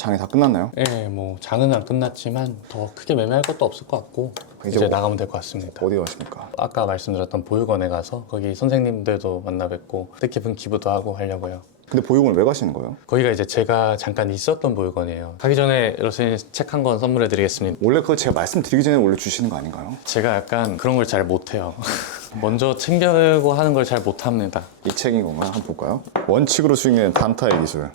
장이 다 끝났나요? 예, 뭐 장은 안 끝났지만 더 크게 매매할 것도 없을 것 같고 이제 뭐 나가면 될 것 같습니다. 어디 가십니까? 아까 말씀드렸던 보육원에 가서 거기 선생님들도 만나 뵙고 뜻깊은 기부도 하고 하려고요. 근데 보육원을 왜 가시는 거예요? 거기가 이제 제가 잠깐 있었던 보육원이에요. 가기 전에 러스님 책 한 권 선물해 드리겠습니다. 원래 그거 제가 말씀드리기 전에 원래 주시는 거 아닌가요? 제가 약간 그런 걸 잘 못해요. 먼저 챙겨고 하는 걸 잘 못합니다. 이 책인 건가요? 한번 볼까요? 원칙으로 수익내는 단타의 기술.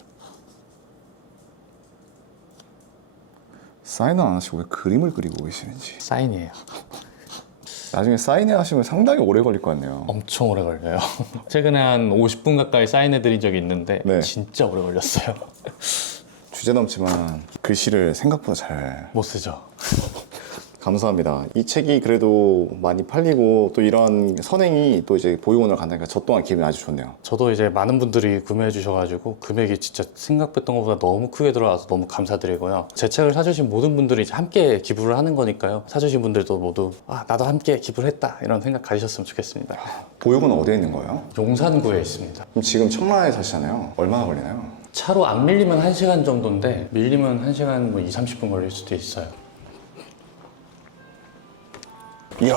사인은 안 하시고 왜 그림을 그리고 계시는지. 사인이에요. 나중에 사인회 하시면 상당히 오래 걸릴 것 같네요. 엄청 오래 걸려요. 최근에 한 50분 가까이 사인해 드린 적이 있는데 네. 진짜 오래 걸렸어요. 주제 넘지만 글씨를 생각보다 잘 못 쓰죠. 감사합니다. 이 책이 그래도 많이 팔리고 또 이런 선행이 또 이제 보육원을 간다니까 저 또한 기분이 아주 좋네요. 저도 이제 많은 분들이 구매해 주셔가지고 금액이 진짜 생각했던 것보다 너무 크게 들어와서 너무 감사드리고요. 제 책을 사주신 모든 분들이 이제 함께 기부를 하는 거니까요. 사주신 분들도 모두 나도 함께 기부를 했다 이런 생각 가지셨으면 좋겠습니다. 보육원은 어디에 있는 거예요? 용산구에 있습니다. 그럼 지금 청라에 사시잖아요. 얼마나 걸리나요? 차로 안 밀리면 1시간 정도인데 밀리면 1시간 뭐 20-30분 걸릴 수도 있어요. 이야,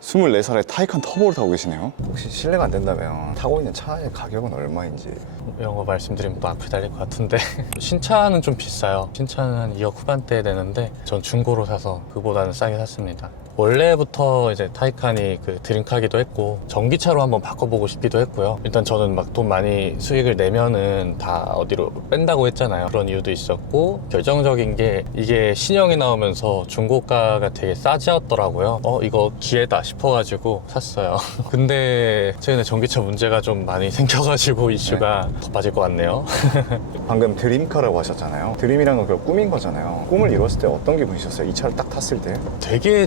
24살에 타이칸 터보를 타고 계시네요. 혹시 실례가 안 된다면 타고 있는 차의 가격은 얼마인지. 이런 거 말씀드리면 또 앞이 달릴 것 같은데 신차는 좀 비싸요. 신차는 한 2억 후반대에 되는데 전 중고로 사서 그보다는 싸게 샀습니다. 원래부터 이제 타이칸이 그 드림카기도 했고 전기차로 한번 바꿔보고 싶기도 했고요. 일단 저는 막 돈 많이 수익을 내면은 다 어디로 뺀다고 했잖아요. 그런 이유도 있었고 결정적인 게 이게 신형이 나오면서 중고가가 되게 싸지었더라고요. 이거 기회다 싶어가지고 샀어요. 근데 최근에 전기차 문제가 좀 많이 생겨가지고 이슈가 더 빠질 것 같네요. 방금 드림카라고 하셨잖아요. 드림이라는 건 그걸 꾸민 거잖아요. 꿈을 이뤘을 때 어떤 기분이셨어요? 이 차를 딱 탔을 때? 되게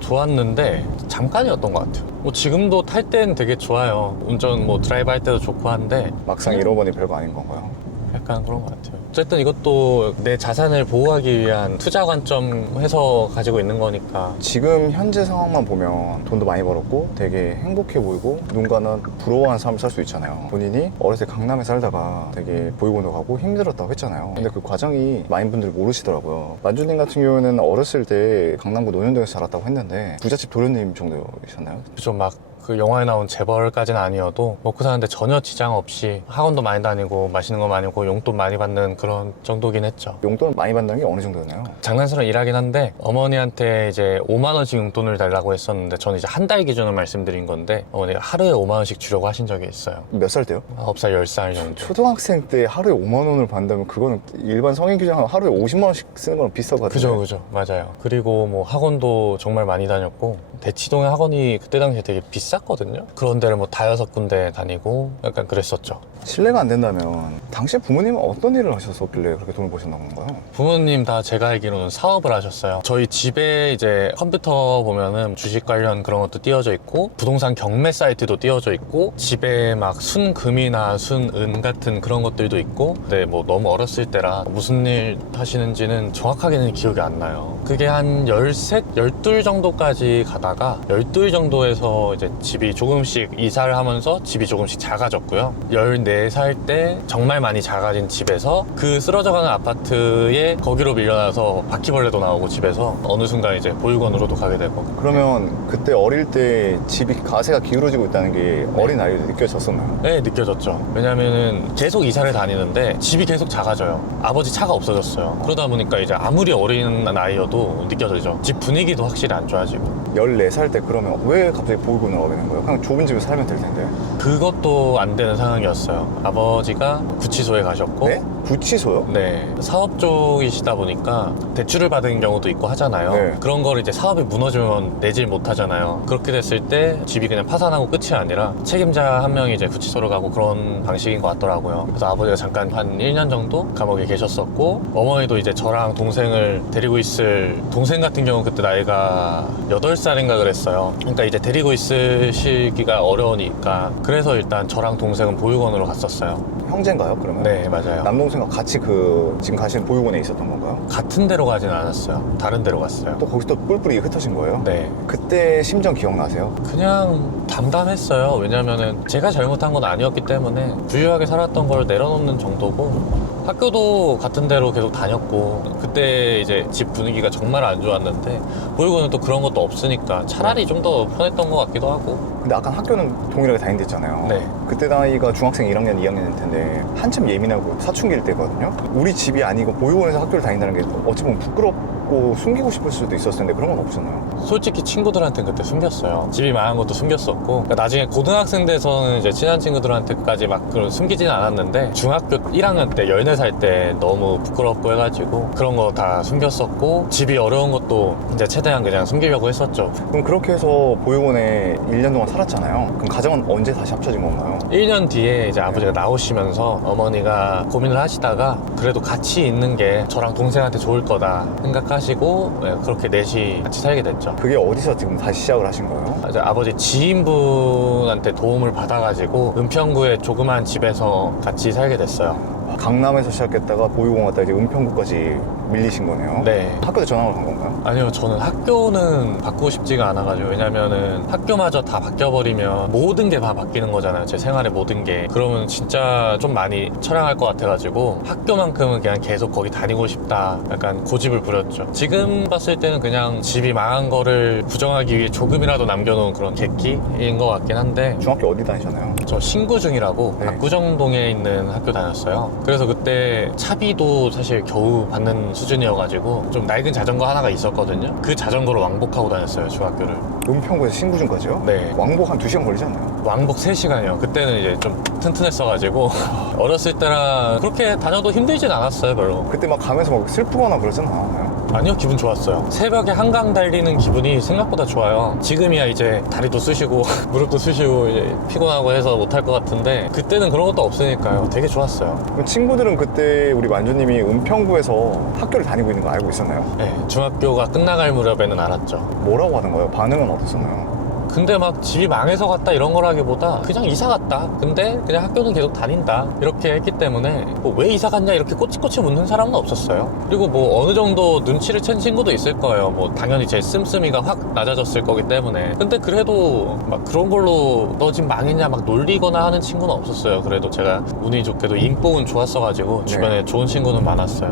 좋았는데 잠깐이었던 것 같아요. 뭐 지금도 탈 땐 되게 좋아요. 운전 뭐 드라이브 할 때도 좋고 한데 막상 잃어버리니 별거 아닌 건가요? 약간 그런 것 같아요. 어쨌든 이것도 내 자산을 보호하기 위한 투자 관점에서 가지고 있는 거니까. 지금 현재 상황만 보면 돈도 많이 벌었고 되게 행복해 보이고 누군가는 부러워하는 삶을 살 수 있잖아요. 본인이 어렸을 때 강남에 살다가 되게 보육원도 가고 힘들었다고 했잖아요. 근데 그 과정이 많은 분들이 모르시더라고요. 만주님 같은 경우에는 어렸을 때 강남구 논현동에서 자랐다고 했는데 부잣집 도련님 정도이셨나요? 좀 막 그 영화에 나온 재벌까지는 아니어도 먹고 사는데 전혀 지장 없이 학원도 많이 다니고 맛있는 거 많이 먹고 용돈 많이 받는 그런 정도긴 했죠. 용돈을 많이 받는 게 어느 정도였나요? 장난스러운 일하긴 한데 어머니한테 이제 5만 원씩 용돈을 달라고 했었는데 저는 이제 한 달 기준으로 말씀드린 건데 어머니가 하루에 5만 원씩 주려고 하신 적이 있어요. 몇 살 때요? 9살, 10살 정도. 초등학생 때 하루에 5만 원을 받는다면 그거는 일반 성인 규정하면 하루에 50만 원씩 쓰는 거랑 비슷할 것 같은데. 그죠, 맞아요. 그리고 뭐 학원도 정말 많이 다녔고 대치동에 학원이 그때 당시에 되게 비쌌거든요. 그런 데를 뭐 다여섯 군데 다니고 약간 그랬었죠. 실례가 안 된다면 당시 부모님은 어떤 일을 하셨었길래 그렇게 돈을 버셨던 건가요? 부모님 다 제가 알기로는 사업을 하셨어요. 저희 집에 이제 컴퓨터 보면은 주식 관련 그런 것도 띄워져 있고 부동산 경매 사이트도 띄워져 있고 집에 막 순금이나 순은 같은 그런 것들도 있고 근데 뭐 너무 어렸을 때라 무슨 일 하시는지는 정확하게는 기억이 안 나요. 그게 한 13, 12 정도까지 가다가 12 정도에서 이제 집이 조금씩 이사를 하면서 집이 조금씩 작아졌고요. 14살 때 정말 많이 작아진 집에서 그 쓰러져가는 아파트에 거기로 밀려나서 바퀴벌레도 나오고 집에서 어느 순간 이제 보육원으로도 가게 되고. 그러면 그때 어릴 때 집이 가세가 기울어지고 있다는 게 어린 나이에 느껴졌었나요? 네, 느껴졌죠. 왜냐면은 계속 이사를 다니는데 집이 계속 작아져요. 아버지 차가 없어졌어요. 그러다 보니까 이제 아무리 어린 나이여도 느껴지죠. 집 분위기도 확실히 안 좋아지고. 14살 때 그러면 왜 갑자기 보육원을 오게 된 거예요? 그냥 좁은 집에 살면 될 텐데. 그것도 안 되는 상황이었어요. 아버지가 구치소에 가셨고 네? 구치소요? 네, 사업 쪽이시다 보니까 대출을 받은 경우도 있고 하잖아요. 네. 그런 거를 이제 사업이 무너지면 내질 못하잖아요. 그렇게 됐을 때 집이 그냥 파산하고 끝이 아니라 책임자 한 명이 이제 구치소로 가고 그런 방식인 것 같더라고요. 그래서 아버지가 잠깐 한 1년 정도 감옥에 계셨었고 어머니도 이제 저랑 동생을 데리고 있을 동생 같은 경우는 그때 나이가 8살인가 그랬어요. 그러니까 이제 데리고 있으시기가 어려우니까 그래서 일단 저랑 동생은 보육원으로 갔었어요. 형제인가요, 그러면? 네, 맞아요. 남동생과 같이 그 지금 가시는 보육원에 있었던 건가요? 같은 데로 가진 않았어요. 다른 데로 갔어요. 또 거기서 또 뿔뿔이 흩어진 거예요? 네. 그때 심정 기억나세요? 그냥 담담했어요. 왜냐면은 제가 잘못한 건 아니었기 때문에 부유하게 살았던 걸 내려놓는 정도고, 학교도 같은 데로 계속 다녔고, 그때 이제 집 분위기가 정말 안 좋았는데 보육원은 또 그런 것도 없으니까 차라리 좀 더 편했던 것 같기도 하고. 근데 아까 학교는 동일하게 다닌댔잖아요. 네. 그때 나이가 중학생 1학년, 2학년일 텐데 한참 예민하고 사춘기일 때거든요. 우리 집이 아니고 보육원에서 학교를 다닌다는 게 어찌 보면 부끄럽고 숨기고 싶을 수도 있었을 텐데 그런 건 없었나요? 솔직히 친구들한테는 그때 숨겼어요. 집이 망한 것도 숨겼었고, 그러니까 나중에 고등학생 돼서는 이제 친한 친구들한테까지 막 그런 숨기지는 않았는데, 중학교 1학년 때 14살 때 너무 부끄럽고 해가지고 그런 거 다 숨겼었고, 집이 어려운 것도 이제 최대한 그냥 숨기려고 했었죠. 그럼 그렇게 해서 보육원에 1년 동안 살았잖아요. 그럼 가정은 언제 다시 합쳐진 건가요? 1년 뒤에 이제 아버지가 나오시면서 어머니가 고민을 하시다가 그래도 같이 있는 게 저랑 동생한테 좋을 거다 생각하시고, 네, 그렇게 넷이 같이 살게 됐죠. 그게 어디서 지금 다시 시작을 하신 거예요? 이제 아버지 지인분한테 도움을 받아가지고 은평구의 조그만 집에서 같이 살게 됐어요. 강남에서 시작했다가 보육원 갔다가 이제 은평구까지 밀리신 거네요. 네. 학교에 전학을 간 건가요? 아니요, 저는 학교는 바꾸고 싶지가 않아가지고. 왜냐면은 학교마저 다 바뀌어버리면 모든 게 다 바뀌는 거잖아요. 제 생활의 모든 게. 그러면 진짜 좀 많이 처량할 것 같아가지고 학교만큼은 그냥 계속 거기 다니고 싶다, 약간 고집을 부렸죠. 지금 봤을 때는 그냥 집이 망한 거를 부정하기 위해 조금이라도 남겨놓은 그런 객기인 것 같긴 한데, 중학교 어디 다니셨나요? 저 신구중이라고 네. 압구정동에 있는 학교 다녔어요. 그래서 그때 차비도 사실 겨우 받는 수준이어가지고 좀 낡은 자전거 하나가 있었거든요. 그 자전거로 왕복하고 다녔어요, 중학교를. 은평구에서 신구중까지요? 네. 왕복 한 2시간 걸리지 않나요? 왕복 3시간이요. 그때는 이제 좀 튼튼했어가지고 어렸을 때라 그렇게 다녀도 힘들진 않았어요, 별로. 그때 막 가면서 막 슬프거나 그러진 않았나요? 아니요, 기분 좋았어요. 새벽에 한강 달리는 기분이 생각보다 좋아요. 지금이야 이제 다리도 쑤시고 무릎도 쑤시고 이제 피곤하고 해서 못할 것 같은데, 그때는 그런 것도 없으니까요. 되게 좋았어요. 그럼 친구들은 그때 우리 만주님이 은평구에서 학교를 다니고 있는 거 알고 있었나요? 네, 중학교가 끝나갈 무렵에는 알았죠. 뭐라고 하던가요? 반응은 어땠었나요? 근데 막 집이 망해서 갔다 이런 거라기보다 그냥 이사 갔다, 근데 그냥 학교는 계속 다닌다, 이렇게 했기 때문에 뭐 왜 이사 갔냐 이렇게 꼬치꼬치 묻는 사람은 없었어요. 그리고 뭐 어느 정도 눈치를 챈 친구도 있을 거예요. 뭐 당연히 제 씀씀이가 확 낮아졌을 거기 때문에. 근데 그래도 막 그런 걸로 너 지금 망했냐 막 놀리거나 하는 친구는 없었어요. 그래도 제가 운이 좋게도 인복은 좋았어가지고 주변에 좋은 친구는 많았어요.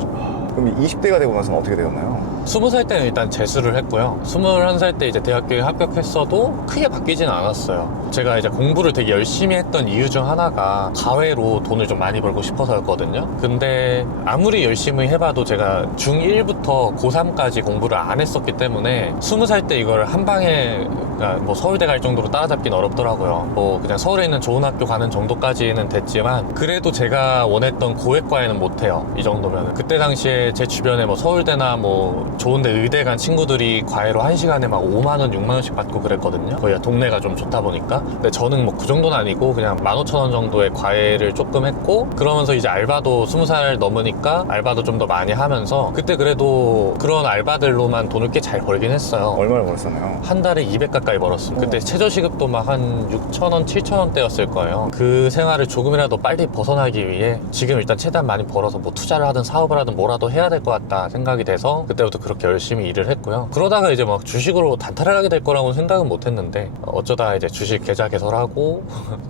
그럼 20대가 되고 나서는 어떻게 되었나요? 20살 때는 일단 재수를 했고요. 21살 때 이제 대학교에 합격했어도 크게 바뀌지는 않았어요. 제가 이제 공부를 되게 열심히 했던 이유 중 하나가 가외로 돈을 좀 많이 벌고 싶어서였거든요. 근데 아무리 열심히 해봐도 제가 중1부터 고3까지 공부를 안 했었기 때문에 20살 때 이걸 한 방에, 그러니까 뭐 서울대 갈 정도로 따라잡긴 어렵더라고요. 뭐 그냥 서울에 있는 좋은 학교 가는 정도까지는 됐지만, 그래도 제가 원했던 고액과에는 못해요, 이 정도면. 그때 당시에 제 주변에 뭐 서울대나 뭐 좋은데 의대 간 친구들이 과외로 1시간에 막 5만원, 6만원씩 받고 그랬거든요. 거의 동네가 좀 좋다 보니까. 근데 저는 뭐 그 정도는 아니고 그냥 15,000원 정도의 과외를 조금 했고, 그러면서 이제 알바도 20살 넘으니까 알바도 좀 더 많이 하면서, 그때 그래도 그런 알바들로만 돈을 꽤 잘 벌긴 했어요. 얼마나 벌었었나요? 한 달에 200 가까이 벌었습니다. 그때 최저시급도 막 한 6,000원, 7,000원대였을 거예요. 그 생활을 조금이라도 빨리 벗어나기 위해 지금 일단 최대한 많이 벌어서 뭐 투자를 하든 사업을 하든 뭐라도 해야 될 것 같다 생각이 돼서 그때부터 그렇게 열심히 일을 했고요. 그러다가 이제 막 주식으로 단타를 하게 될 거라고 생각은 못 했는데, 어쩌다 이제 주식 계좌 개설하고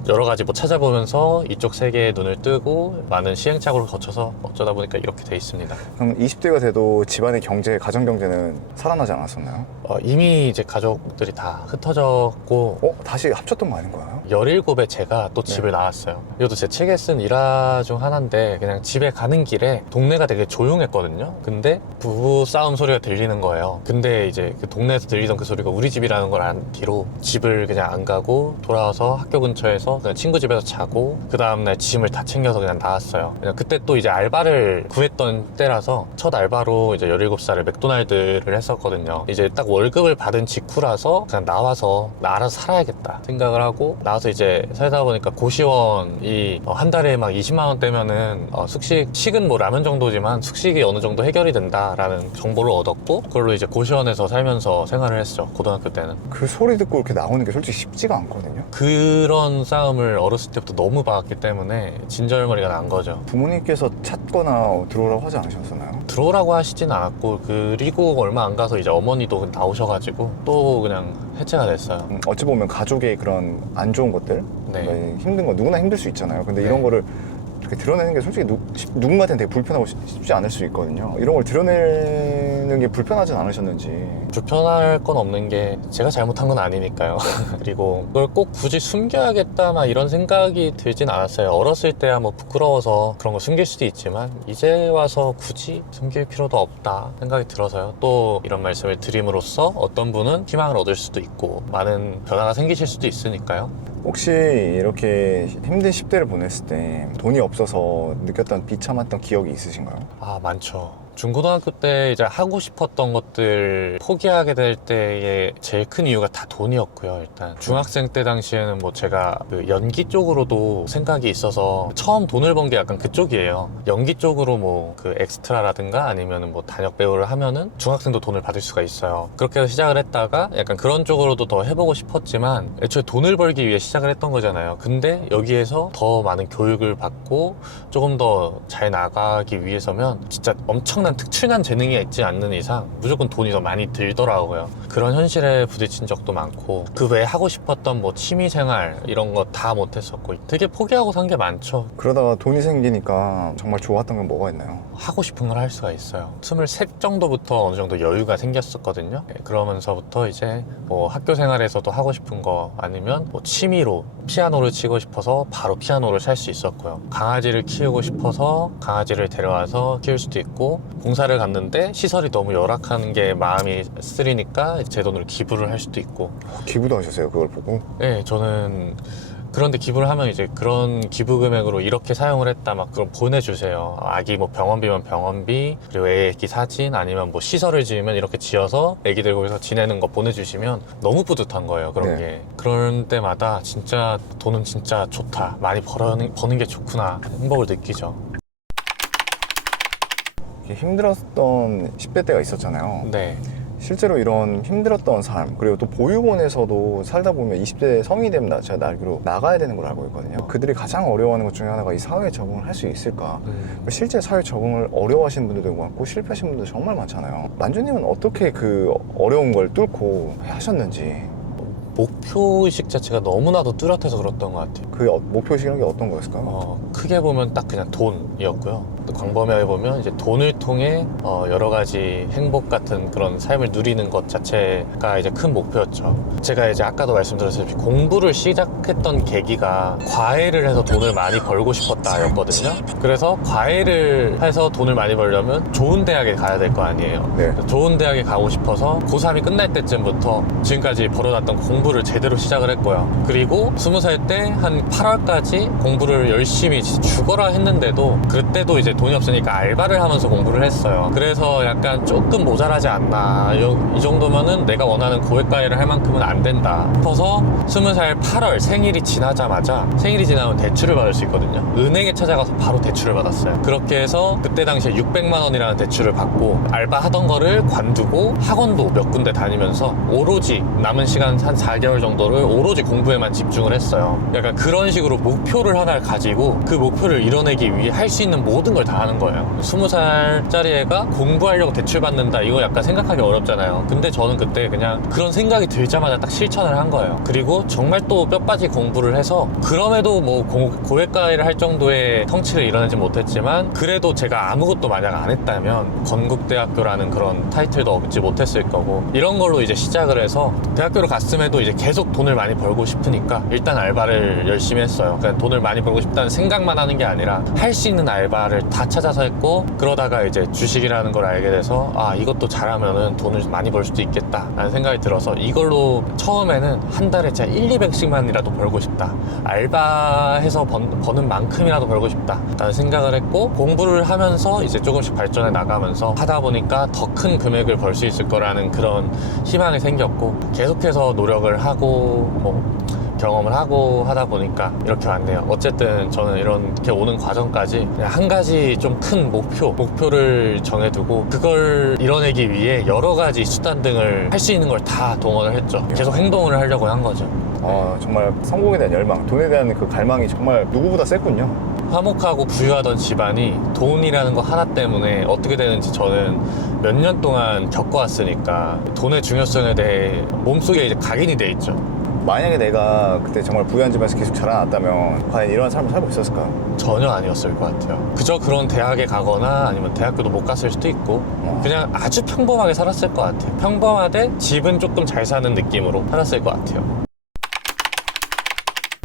여러 가지 뭐 찾아보면서 이쪽 세계에 눈을 뜨고 많은 시행착오를 거쳐서 어쩌다 보니까 이렇게 돼 있습니다. 그럼 20대가 돼도 집안의 경제, 가정 경제는 살아나지 않았었나요? 이미 이제 가족들이 다 흩어졌고, 다시 합쳤던 거 아닌가요? 17에 제가 또 집을 나왔어요. 이것도 제 책에 쓴 일화 중 하나인데, 그냥 집에 가는 길에 동네가 되게 조용했거든요. 근데 부부 싸움 소리가 들리는 거예요. 근데 이제 그 동네에서 들리던 그 소리가 우리 집이라는 걸 안 뒤로 집을 그냥 안 가고 돌아와서 학교 근처에서 그냥 친구 집에서 자고, 그 다음날 짐을 다 챙겨서 그냥 나왔어요. 그냥 그때 또 이제 알바를 구했던 때라서 첫 알바로 이제 17살에 맥도날드를 했었거든요. 이제 딱 월급을 받은 직후라서 그냥 나와서 나 알아서 살아야겠다 생각을 하고 나와서 이제 살다 보니까 고시원이 한 달에 막 20만 원 떼면은 숙식, 식은 뭐 라면 정도지만 숙식이 수입이 어느 정도 해결이 된다라는 정보를 얻었고 그걸로 이제 고시원에서 살면서 생활을 했죠. 고등학교 때는. 그 소리 듣고 이렇게 나오는 게 솔직히 쉽지가 않거든요. 그런 싸움을 어렸을 때부터 너무 봐왔기 때문에 진절머리가 난 거죠. 부모님께서 찾거나 들어오라고 하지 않으셨었나요? 들어오라고 하시진 않았고 그리고 얼마 안 가서 이제 어머니도 나오셔가지고 또 그냥 해체가 됐어요. 어찌 보면 가족의 그런 안 좋은 것들, 네. 뭔가 힘든 거 누구나 힘들 수 있잖아요. 근데 네. 이런 거를 이렇게 드러내는 게 솔직히 누군가한테는 되게 불편하고 쉽지 않을 수 있거든요. 이런 걸 드러내는 게 불편하진 않으셨는지. 불편할 건 없는 게 제가 잘못한 건 아니니까요. 그리고 그걸 꼭 굳이 숨겨야겠다 막 이런 생각이 들진 않았어요. 어렸을 때야 뭐 부끄러워서 그런 거 숨길 수도 있지만 이제 와서 굳이 숨길 필요도 없다 생각이 들어서요. 또 이런 말씀을 드림으로써 어떤 분은 희망을 얻을 수도 있고 많은 변화가 생기실 수도 있으니까요. 혹시 이렇게 힘든 10대를 보냈을 때 돈이 없어서 느꼈던 비참했던 기억이 있으신가요? 아, 많죠. 중고등학교 때 이제 하고 싶었던 것들 포기하게 될 때의 제일 큰 이유가 다 돈이었고요. 일단 중학생 때 당시에는 뭐 제가 그 연기 쪽으로도 생각이 있어서 처음 돈을 번 게 약간 그쪽이에요. 연기 쪽으로 뭐 그 엑스트라라든가 아니면 뭐 단역 배우를 하면은 중학생도 돈을 받을 수가 있어요. 그렇게 해서 시작을 했다가 약간 그런 쪽으로도 더 해보고 싶었지만 애초에 돈을 벌기 위해 시작을 했던 거잖아요. 근데 여기에서 더 많은 교육을 받고 조금 더 잘 나가기 위해서면 진짜 엄청난 특출난 재능이 있지 않는 이상 무조건 돈이 더 많이 들더라고요. 그런 현실에 부딪힌 적도 많고 그 외에 하고 싶었던 뭐 취미생활 이런 거 다 못했었고 되게 포기하고 산 게 많죠. 그러다가 돈이 생기니까 정말 좋았던 건 뭐가 있나요? 하고 싶은 걸 할 수가 있어요. 23 정도부터 어느 정도 여유가 생겼었거든요. 그러면서부터 이제 뭐 학교 생활에서도 하고 싶은 거 아니면 뭐 취미로 피아노를 치고 싶어서 바로 피아노를 살 수 있었고요. 강아지를 키우고 싶어서 강아지를 데려와서 키울 수도 있고 봉사를 갔는데 시설이 너무 열악한 게 마음이 쓰리니까 제 돈으로 기부를 할 수도 있고. 기부도 하셨어요, 그걸 보고? 네, 저는 그런데 기부를 하면 이제 그런 기부 금액으로 이렇게 사용을 했다 막 그걸 보내주세요. 아기 뭐 병원비면 병원비, 그리고 애기 사진 아니면 뭐 시설을 지으면 이렇게 지어서 애기들 거기서 지내는 거 보내주시면 너무 뿌듯한 거예요. 그런 네. 게. 그럴 때마다 진짜 돈은 진짜 좋다. 많이 버는 게 좋구나. 행복을 느끼죠. 힘들었던 10대 때가 있었잖아요. 네. 실제로 이런 힘들었던 삶, 그리고 또 보육원에서도 살다 보면 20대 성인이 되면 제가 알기로 나가야 되는 걸 알고 있거든요. 그들이 가장 어려워하는 것 중에 하나가 이 사회에 적응을 할 수 있을까? 실제 사회 적응을 어려워하시는 분들도 많고 실패하시는 분들도 정말 많잖아요. 만주님은 어떻게 그 어려운 걸 뚫고 하셨는지. 목표의식 자체가 너무나도 뚜렷해서 그랬던 것 같아요. 그 목표의식이라는 게 어떤 거였을까요? 크게 보면 딱 그냥 돈이었고요. 또 광범위하게 보면 이제 돈을 통해 여러 가지 행복 같은 그런 삶을 누리는 것 자체가 이제 큰 목표였죠. 제가 이제 아까도 말씀드렸다시피 공부를 시작했던 계기가 과외를 해서 돈을 많이 벌고 싶었다였거든요. 그래서 과외를 해서 돈을 많이 벌려면 좋은 대학에 가야 될 거 아니에요. 네. 좋은 대학에 가고 싶어서 고3이 끝날 때쯤부터 지금까지 벌어놨던 공부를 제대로 시작을 했고요. 그리고 20살 때 한 8월까지 공부를 열심히 죽어라 했는데도 그때도 이제 돈이 없으니까 알바를 하면서 공부를 했어요. 그래서 약간 조금 모자라지 않나, 이 정도면은 내가 원하는 고액과외를 할 만큼은 안 된다 싶어서 20살 8월 생일이 지나자마자, 생일이 지나면 대출을 받을 수 있거든요. 은행에 찾아가서 바로 대출을 받았어요. 그렇게 해서 그때 당시에 600만 원이라는 대출을 받고 알바 하던 거를 관두고 학원도 몇 군데 다니면서 오로지 남은 시간 한 4개월 정도를 오로지 공부에만 집중을 했어요. 약간 그런 식으로 목표를 하나를 가지고 그 목표를 이뤄내기 위해 할 수 있는 모든 걸 다 하는 거예요. 20살짜리 애가 공부하려고 대출 받는다, 이거 약간 생각하기 어렵잖아요. 근데 저는 그때 그냥 그런 생각이 들자마자 딱 실천을 한 거예요. 그리고 정말 또 뼈빠지 공부를 해서 그럼에도 뭐 고액과외를 할 정도의 성취를 이뤄내지 못했지만 그래도 제가 아무것도 만약 안 했다면 건국대학교라는 그런 타이틀도 얻지 못했을 거고, 이런 걸로 이제 시작을 해서 대학교를 갔음에도 이제 계속 돈을 많이 벌고 싶으니까 일단 알바를 열심히 했어요. 그냥 돈을 많이 벌고 싶다는 생각만 하는 게 아니라 할 수 있는 알바를 다 찾아서 했고, 그러다가 이제 주식이라는 걸 알게 돼서 아, 이것도 잘하면은 돈을 많이 벌 수도 있겠다 라는 생각이 들어서 이걸로 처음에는 한 달에 진짜 1,200씩만이라도 벌고 싶다, 알바해서 버는 만큼이라도 벌고 싶다 라는 생각을 했고, 공부를 하면서 이제 조금씩 발전해 나가면서 하다 보니까 더 큰 금액을 벌 수 있을 거라는 그런 희망이 생겼고, 계속해서 노력을 하고 뭐 경험을 하고 하다 보니까 이렇게 왔네요. 어쨌든 저는 이렇게 오는 과정까지 그냥 한 가지 좀 큰 목표를 정해두고 그걸 이뤄내기 위해 여러 가지 수단 등을 할 수 있는 걸 다 동원을 했죠. 계속 행동을 하려고 한 거죠. 정말 성공에 대한 열망, 돈에 대한 그 갈망이 정말 누구보다 셌군요. 화목하고 부유하던 집안이 돈이라는 거 하나 때문에 어떻게 되는지 저는 몇 년 동안 겪어왔으니까 돈의 중요성에 대해 몸속에 이제 각인이 돼 있죠. 만약에 내가 그때 정말 부유한 집안에서 계속 자라났다면 과연 이런 삶을 살고 있었을까요? 전혀 아니었을 것 같아요. 그저 그런 대학에 가거나 아니면 대학교도 못 갔을 수도 있고 그냥 아주 평범하게 살았을 것 같아요. 평범하되 집은 조금 잘 사는 느낌으로 살았을 것 같아요.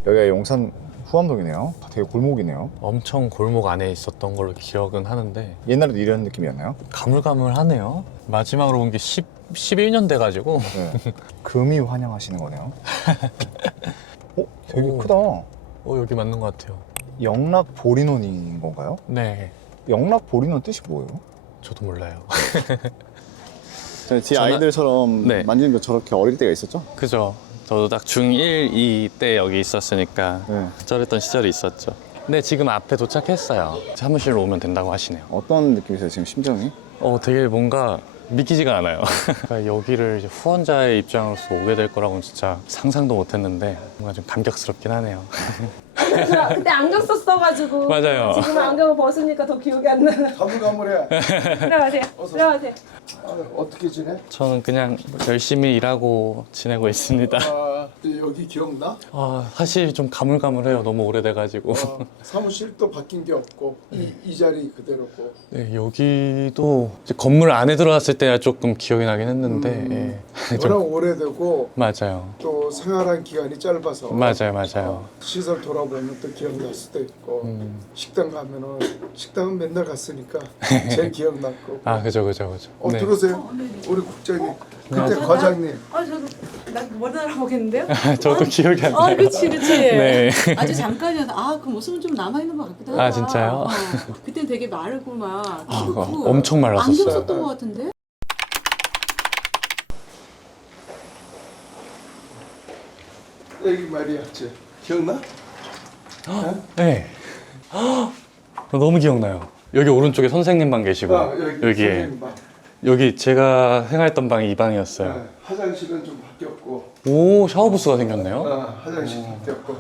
여기가 용산 후암동이네요. 되게 골목이네요. 엄청 골목 안에 있었던 걸로 기억은 하는데 옛날에도 이런 느낌이었나요? 가물가물하네요. 마지막으로 온 게 11년 돼가지고 네. 금이 환영하시는 거네요. 되게 오. 크다. 여기 맞는 것 같아요. 영락 보리논인 건가요? 네, 영락 보리논 뜻이 뭐예요? 저도 몰라요. 제 아이들처럼 네. 만지는 거 저렇게 어릴 때가 있었죠? 그죠. 저도 딱 중1, 2 때 여기 있었으니까 네. 쩔었던 시절이 있었죠. 근데 지금 앞에 도착했어요. 사무실로 오면 된다고 하시네요. 어떤 느낌이세요, 지금 심정이? 되게 뭔가 믿기지가 않아요. 그러니까 여기를 이제 후원자의 입장으로서 오게 될 거라고는 진짜 상상도 못 했는데 뭔가 좀 감격스럽긴 하네요. 저 그때 안경 썼어가지고 맞아요. 지금 안경을 벗으니까 더 기억이 안 나요. 가물가물해. 들어가세요. 들어가세요. 어떻게 지내? 저는 그냥 열심히 일하고 지내고 있습니다. 여기 기억나? 사실 좀 가물가물해요. 너무 오래돼가지고. 사무실도 바뀐 게 없고 이 자리 그대로고. 네, 여기도 이제 건물 안에 들어왔을 때야 조금 기억이 나긴 했는데 예. 워낙 오래되고 맞아요. 또 생활한 기간이 짧아서 맞아요. 시설 돌아보면 또 기억날 수도 있고 식당 가면은 식당은 맨날 갔으니까 제일 기억났고. 그죠. 네. 들어오세요. 우리 국장님 그때 과장님. 저도 못 알아보겠는데요? 저도 기억이 안 나요. 그치. 네. 아주 잠깐이어서 그 모습은 좀 남아있는 것 같기도 하다. 진짜요? 그땐 되게 마르고 막 키도 크고 엄청 말랐었어요. 안경 썼던 것 같은데? 여기 말이야, 기억나? 네. 너무 기억나요. 여기 오른쪽에 선생님 방 계시고 여기에 선생님 방. 여기 제가 생활했던 방이 이 방이었어요. 네, 화장실은 좀 바뀌었고. 오, 샤워 부스가 생겼네요. 화장실 바뀌었고.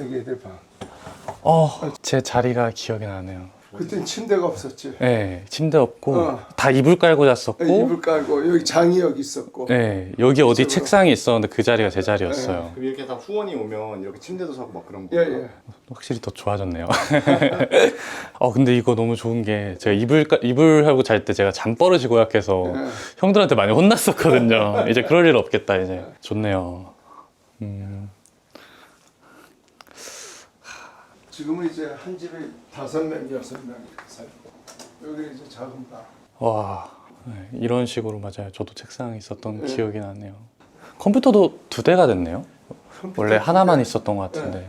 여기 애들 방. 제 자리가 기억이 나네요. 그땐 침대가 없었지. 네, 침대 없고 다 이불 깔고 잤었고 이불 깔고 여기 장이 여기 있었고. 네, 여기 어디 책상이 있었는데 그 자리가 제 자리였어요. 그럼 이렇게 다 후원이 오면 이렇게 침대도 사고 막 그런 거. 예. 확실히 더 좋아졌네요. 근데 이거 너무 좋은 게 제가 이불하고 잘 때 제가 잠버릇이 고약해서 형들한테 많이 혼났었거든요. 이제 그럴 일 없겠다 이제. 좋네요. 지금은 이제 한 집에 5명, 6명 살고. 여기 이제 작은 방. 와, 네, 이런 식으로 맞아요. 저도 책상에 있었던 기억이 나네요. 컴퓨터도 2대가 됐네요. 원래 하나만 있었던 것 같은데.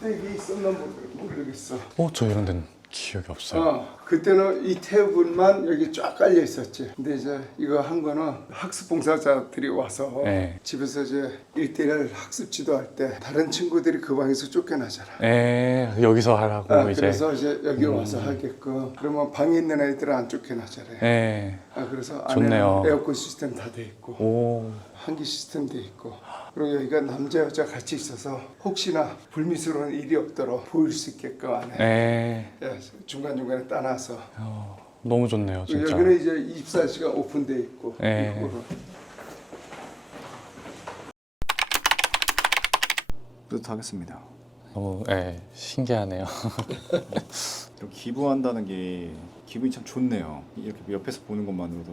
그때 이게 있었나 모르겠어. 저 이런 데는 기억이 없어요. 그때는 이 테이블만 여기 쫙 깔려 있었지. 근데 이제 이거 한 거는 학습 봉사자들이 와서 네. 집에서 이제 1대1 학습 지도할 때 다른 친구들이 그 방에서 쫓겨나잖아. 네, 여기서 하라고 이제. 그래서 이제 여기 와서 하게끔. 그러면 방에 있는 애들은 안 쫓겨나잖아. 네. 그래서 좋네요. 안에 에어컨 시스템 다 돼 있고 오, 환기 시스템 돼 있고. 그리고 여기가 남자 여자 같이 있어서 혹시나 불미스러운 일이 없도록 보일 수 있게끔 안에 네. 중간 중간에 따놔서. 너무 좋네요, 진짜. 여기는 이제 24시간 오픈돼 있고. 네. 입구로. 뿌듯하겠습니다. 너무 신기하네요. 이렇게 기부한다는 게 기분이 참 좋네요. 이렇게 옆에서 보는 것만으로도.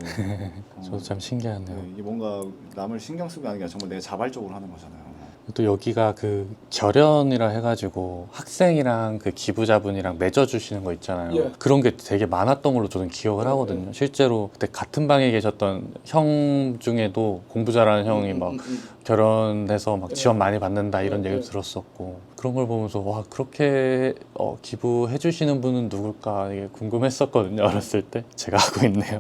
저도 참 신기하네요. 이게 뭔가 남을 신경 쓰고 하는 게 아니라 정말 내가 자발적으로 하는 거잖아요. 또 여기가 그 결연이라 해가지고 학생이랑 그 기부자분이랑 맺어주시는 거 있잖아요. 예. 그런 게 되게 많았던 걸로 저는 기억을 하거든요. 실제로 그때 같은 방에 계셨던 형 중에도 공부 잘하는 형이 막 결혼해서 막 지원 많이 받는다 이런 얘기도 들었었고, 그런 걸 보면서 와, 그렇게 기부해 주시는 분은 누굴까 이게 궁금했었거든요. 어렸을 때. 제가 하고 있네요.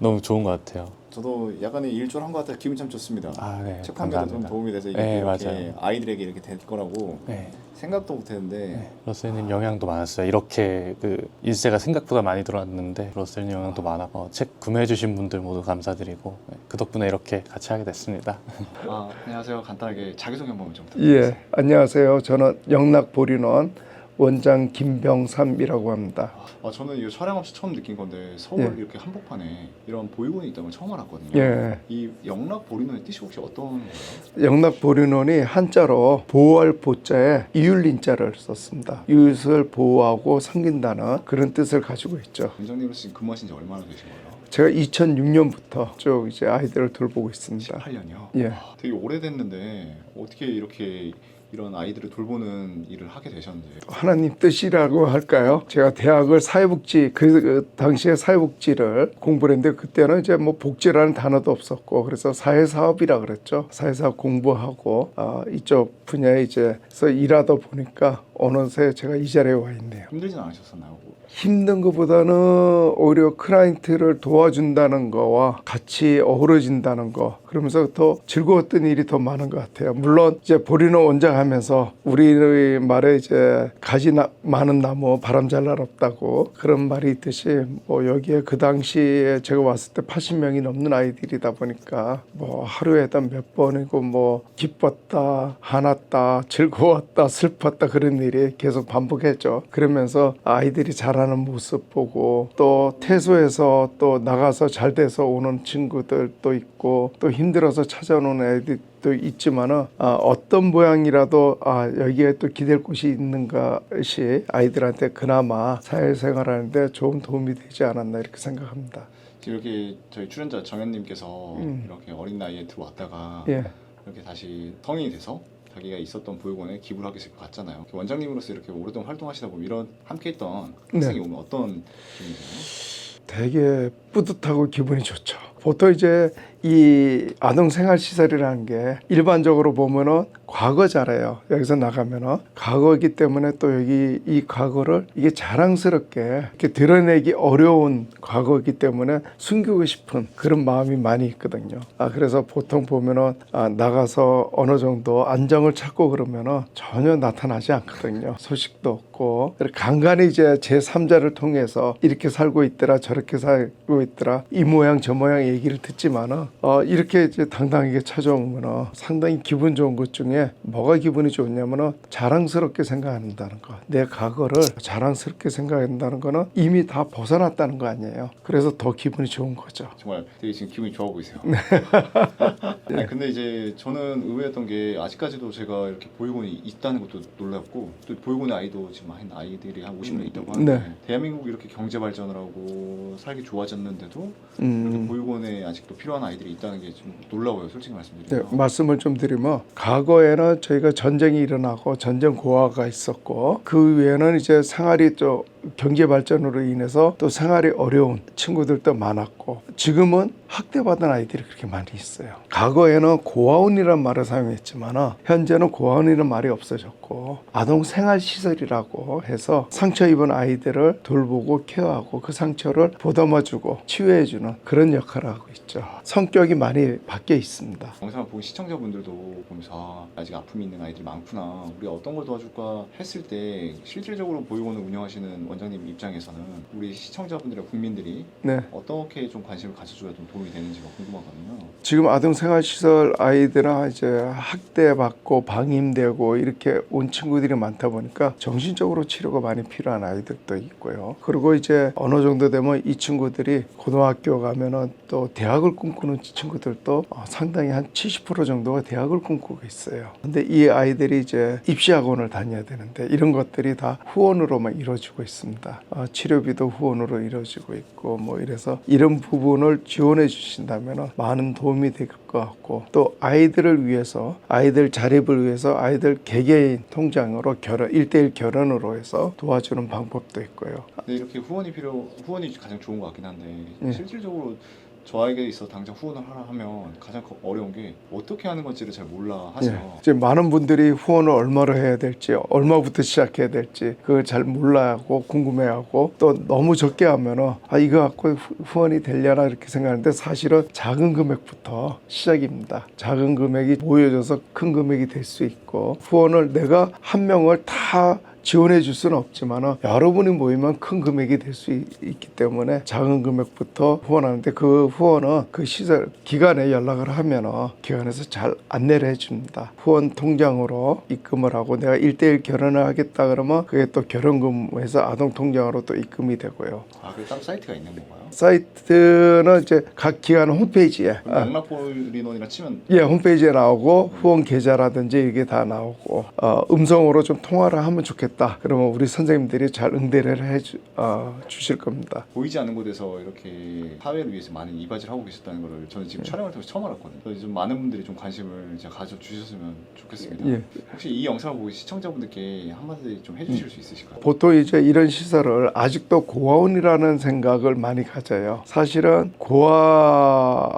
너무 좋은 것 같아요. 저도 약간의 일조를 한 것 같아서 기분 참 좋습니다. 아, 네. 책 판매도 좀 감사합니다. 도움이 돼서 이게 네, 이렇게 맞아요. 아이들에게 이렇게 될 거라고 네. 생각도 못했는데 러셀님 영향도 많았어요. 이렇게 그 인세가 생각보다 많이 들어왔는데 러셀님 영향도 많아. 책 구매해주신 분들 모두 감사드리고 그 덕분에 이렇게 같이 하게 됐습니다. 안녕하세요. 간단하게 자기소개 한번 좀 부탁드립니다. 예, 안녕하세요. 저는 영락보리원 원장 김병삼이라고 합니다. 저는 이 촬영하면서 처음 느낀 건데 서울 예. 이렇게 한복판에 이런 보육원이 있다는 걸 처음 알았거든요. 예. 이 영락보리원의 뜻이 혹시 어떤 거예요? 영락보리원이 한자로 보호할 보자에 이율린자를 썼습니다. 이웃을 보호하고 섬긴다는 그런 뜻을 가지고 있죠. 원장님으로서 지금 근무하신 지 얼마나 되신 거예요? 제가 2006년부터 쭉 이제 아이들을 돌보고 있습니다. 18년이요? 예. 되게 오래됐는데 어떻게 이렇게 이런 아이들을 돌보는 일을 하게 되셨는지. 하나님 뜻이라고 할까요? 제가 대학을 사회복지 그 당시에 사회복지를 공부를 했는데 그때는 이제 뭐 복지라는 단어도 없었고 그래서 사회사업이라 그랬죠. 사회사업 공부하고 이쪽 분야에 이제서 일하다 보니까 어느새 제가 이 자리에 와 있네요. 힘들진 않으셨었나요? 힘든 것보다는 오히려 클라이언트를 도와준다는 거와 같이 어우러진다는 거 그러면서 더 즐거웠던 일이 더 많은 것 같아요. 물론 이제 보리는 원장하면서 우리 말에 이제 많은 나무 바람 잘 날 없다고 그런 말이 있듯이 뭐 여기에 그 당시에 제가 왔을 때 80명이 넘는 아이들이다 보니까 뭐 하루에다 몇 번이고 뭐 기뻤다 화났다 즐거웠다 슬펐다 그런 일이 계속 반복했죠. 그러면서 아이들이 자라는 모습 보고 또 퇴소해서 또 나가서 잘 돼서 오는 친구들도 있고 또 힘들어서 찾아오는 애들도 있지만은 어떤 모양이라도 여기에 또 기댈 곳이 있는 것이 아이들한테 그나마 사회생활하는데 좋은 도움이 되지 않았나 이렇게 생각합니다. 지금 이렇게 저희 출연자 정현님께서 이렇게 어린 나이에 들어왔다가 예. 이렇게 다시 성인이 돼서 자기가 있었던 보육원에 기부를 하게 갔잖아요. 원장님으로서 이렇게 오랫동안 활동하시다 보면 이런 함께했던 학생이 오면 어떤 기분이 드나요? 되게 뿌듯하고 기분이 좋죠. 보통 이제 이 아동생활시설이라는 게 일반적으로 보면은 과거잖아요. 여기서 나가면은 과거이기 때문에 또 여기 이 과거를 이게 자랑스럽게 이렇게 드러내기 어려운 과거이기 때문에 숨기고 싶은 그런 마음이 많이 있거든요. 그래서 보통 보면은 나가서 어느 정도 안정을 찾고 그러면은 전혀 나타나지 않거든요. 소식도 없고 간간히 이제 제3자를 통해서 이렇게 살고 있더라 저렇게 살고 있더라 이 모양 저 모양 얘기를 듣지만은 이렇게 이제 당당하게 찾아오면은 상당히 기분 좋은 것 중에 뭐가 기분이 좋냐면은 자랑스럽게 생각한다는 거. 내 과거를 자랑스럽게 생각한다는 거는 이미 다 벗어났다는 거 아니에요. 그래서 더 기분이 좋은 거죠. 정말 되게 지금 기분이 좋아 보이세요. 아니, 근데 이제 저는 의외였던 게 아직까지도 제가 이렇게 보육원이 있다는 것도 놀랍고 또 보육원의 아이도 지금 한 아이들이 한 50명 있다고 하는데 대한민국이 이렇게 경제 발전을 하고 살기 좋아졌는데도 이렇게 보육원에 아직도 필요한 아이들이 있다는 게 좀 놀라워요. 솔직히 말씀드리면. 네, 말씀을 좀 드리면 과거에는 저희가 전쟁이 일어나고 전쟁 고아가 있었고 그 외에는 이제 생활이 좀 경제 발전으로 인해서 또 생활이 어려운 친구들도 많았고 지금은 학대받은 아이들이 그렇게 많이 있어요. 과거에는 고아원이라는 말을 사용했지만 현재는 고아원이라는 말이 없어졌고 아동생활시설이라고 해서 상처 입은 아이들을 돌보고 케어하고 그 상처를 보듬어주고 치유해주는 그런 역할을 하고 있죠. 성격이 많이 바뀌어 있습니다. 영상을 보는 시청자분들도 보면서 아직 아픔이 있는 아이들이 많구나. 우리가 어떤 걸 도와줄까 했을 때 실질적으로 보육원을 운영하시는 원장님 입장에서는 우리 시청자분들과 국민들이 어떻게 좀 관심을 가져줘야 좀 도움이 되는지가 궁금하거든요. 지금 아동생활시설 아이들은 이제 학대받고 방임되고 이렇게 온 친구들이 많다 보니까 정신적으로 치료가 많이 필요한 아이들도 있고요. 그리고 이제 어느 정도 되면 이 친구들이 고등학교 가면은 또 대학을 꿈꾸는 친구들도 상당히 한 70% 정도가 대학을 꿈꾸고 있어요. 근데 이 아이들이 이제 입시학원을 다녀야 되는데 이런 것들이 다 후원으로만 이루어지고 있습니다. 치료비도 후원으로 이루어지고 있고 뭐 이래서 이런 부분을 지원해 주신다면 많은 도움이 될 것 같고 또 아이들을 위해서 아이들 자립을 위해서 아이들 개개인 통장으로 1:1 결혼으로 해서 도와주는 방법도 있고요. 근데 이렇게 후원이 가장 좋은 것 같긴 한데 실질적으로 저에게 있어 당장 후원을 하라 하면 가장 어려운 게 어떻게 하는 건지를 잘 몰라 하세요. 예. 이제 많은 분들이 후원을 얼마로 해야 될지, 얼마부터 시작해야 될지 그걸 잘 몰라하고 궁금해하고 또 너무 적게 하면은 이거 갖고 후원이 되려나 이렇게 생각하는데 사실은 작은 금액부터 시작입니다. 작은 금액이 모여져서 큰 금액이 될 수 있고 후원을 내가 한 명을 다 지원해 줄 수는 없지만 여러분이 모이면 큰 금액이 될 수 있기 때문에 작은 금액부터 후원하는데 그 후원은 그 시설 기관에 연락을 하면 기관에서 잘 안내를 해줍니다. 후원 통장으로 입금을 하고 내가 1:1 결혼을 하겠다 그러면 그게 또 결혼금에서 아동 통장으로 또 입금이 되고요. 그게 따로 사이트가 있는 건가요? 사이트는 이제 각 기관 홈페이지에 영락포리논이라 치면 홈페이지에 나오고 후원 계좌라든지 이게 다 나오고 음성으로 좀 통화를 하면 좋겠다. 그러면 우리 선생님들이 잘 응대를 해 주실 겁니다. 보이지 않는 곳에서 이렇게 사회를 위해서 많은 이바지를 하고 계셨다는 거를 저는 지금 촬영을 통해서 처음 알았거든요. 그래서 좀 많은 분들이 좀 관심을 이제 가져주셨으면 좋겠습니다. 예. 혹시 이 영상을 보고 시청자분들께 한마디 좀 해주실 수 있으실까요? 보통 이제 이런 시설을 아직도 고아원이라는 생각을 많이 가져요. 사실은 고아였을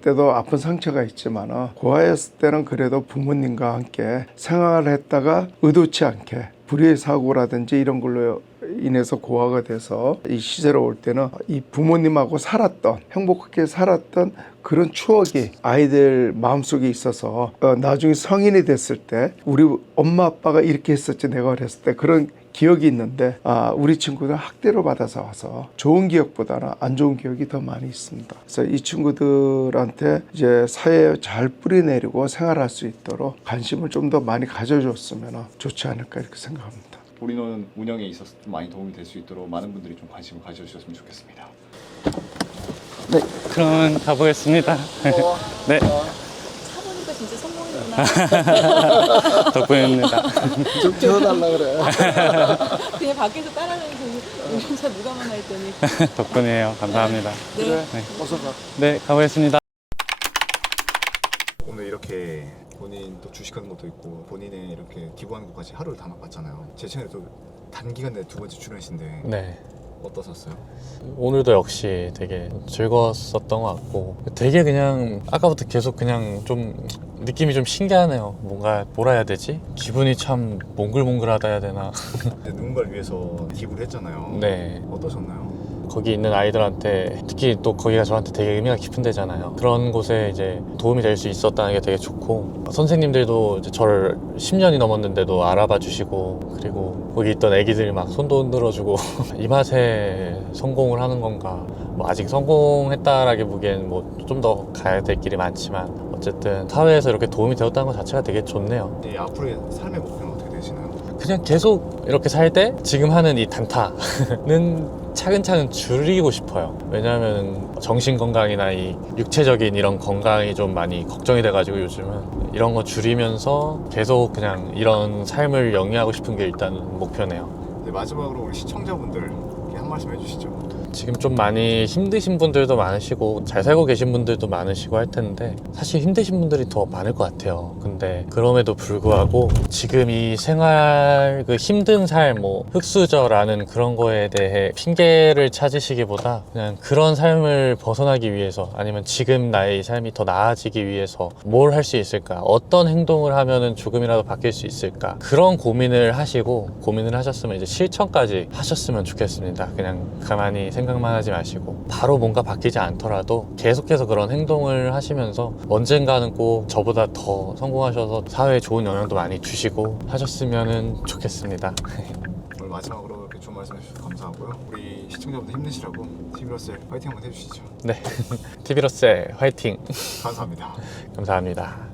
때도 아픈 상처가 있지만 고아였을 때는 그래도 부모님과 함께 생활을 했다가 의도치 않게 불의의 사고라든지 이런 걸로 인해서 고아가 돼서 이 시설에 올 때는 이 부모님하고 살았던 행복하게 살았던 그런 추억이 아이들 마음속에 있어서 나중에 성인이 됐을 때 우리 엄마 아빠가 이렇게 했었지 내가 그랬을 때 그런 기억이 있는데 우리 친구들 학대를 받아서 와서 좋은 기억보다는 안 좋은 기억이 더 많이 있습니다. 그래서 이 친구들한테 이제 사회에 잘 뿌리내리고 생활할 수 있도록 관심을 좀 더 많이 가져줬으면 좋지 않을까 이렇게 생각합니다. 보리논 운영에 있어서 좀 많이 도움이 될 수 있도록 많은 분들이 좀 관심을 가져주셨으면 좋겠습니다. 네, 그럼 가보겠습니다. 네, 차보니까 진짜 성공했구나. 덕분입니다. 좀 태워달라 그래. 그냥 밖에서 따라다니면서 운전차 누가 만나 했더니. 덕분이에요. 감사합니다. 네. 어서 가. 네, 가보겠습니다. 오늘 이렇게 본인 또 주식하는 것도 있고 본인의 이렇게 기부하는 것까지 하루를 다 맛봤잖아요. 제 채널에 또 단기간 내에 2번째 출연이신데 네. 어떠셨어요? 오늘도 역시 되게 즐거웠었던 것 같고 되게 그냥 아까부터 계속 그냥 좀 느낌이 좀 신기하네요. 뭐라 해야 되지? 기분이 참 몽글몽글하다 해야 되나? 누군가를 위해서 기부를 했잖아요. 네. 어떠셨나요? 거기 있는 아이들한테 특히 또 거기가 저한테 되게 의미가 깊은 데잖아요. 그런 곳에 이제 도움이 될 수 있었다는 게 되게 좋고 선생님들도 이제 저를 10년이 넘었는데도 알아봐 주시고 그리고 거기 있던 애기들이 막 손도 흔들어주고 이 맛에 성공을 하는 건가 뭐 아직 성공했다라기 보기엔 뭐 좀 더 가야 될 길이 많지만 어쨌든 사회에서 이렇게 도움이 되었다는 것 자체가 되게 좋네요. 네, 앞으로의 삶의 목표는 어떻게 되시나요? 그냥 계속 이렇게 살 때 지금 하는 이 단타는 차근차근 줄이고 싶어요. 왜냐하면 정신 건강이나 이 육체적인 이런 건강이 좀 많이 걱정이 돼가지고 요즘은 이런 거 줄이면서 계속 그냥 이런 삶을 영위하고 싶은 게 일단 목표네요. 네, 마지막으로 우리 시청자분들 한 말씀 해주시죠. 지금 좀 많이 힘드신 분들도 많으시고 잘 살고 계신 분들도 많으시고 할 텐데 사실 힘드신 분들이 더 많을 것 같아요. 근데 그럼에도 불구하고 지금 이 생활 그 힘든 삶 뭐 흙수저라는 그런 거에 대해 핑계를 찾으시기보다 그냥 그런 삶을 벗어나기 위해서 아니면 지금 나의 삶이 더 나아지기 위해서 뭘 할 수 있을까, 어떤 행동을 하면은 조금이라도 바뀔 수 있을까, 그런 고민을 하셨으면 이제 실천까지 하셨으면 좋겠습니다. 그냥 가만히 생각만 하지 마시고 바로 뭔가 바뀌지 않더라도 계속해서 그런 행동을 하시면서 언젠가는 꼭 저보다 더 성공하셔서 사회에 좋은 영향도 많이 주시고 하셨으면 좋겠습니다. 오늘 마지막으로 이렇게 좋은 말씀 해주셔서 감사하고요. 우리 시청자분들 힘내시라고 TV로스 화이팅 한번 해주시죠. 네, TV로스의 화이팅! 감사합니다. 감사합니다.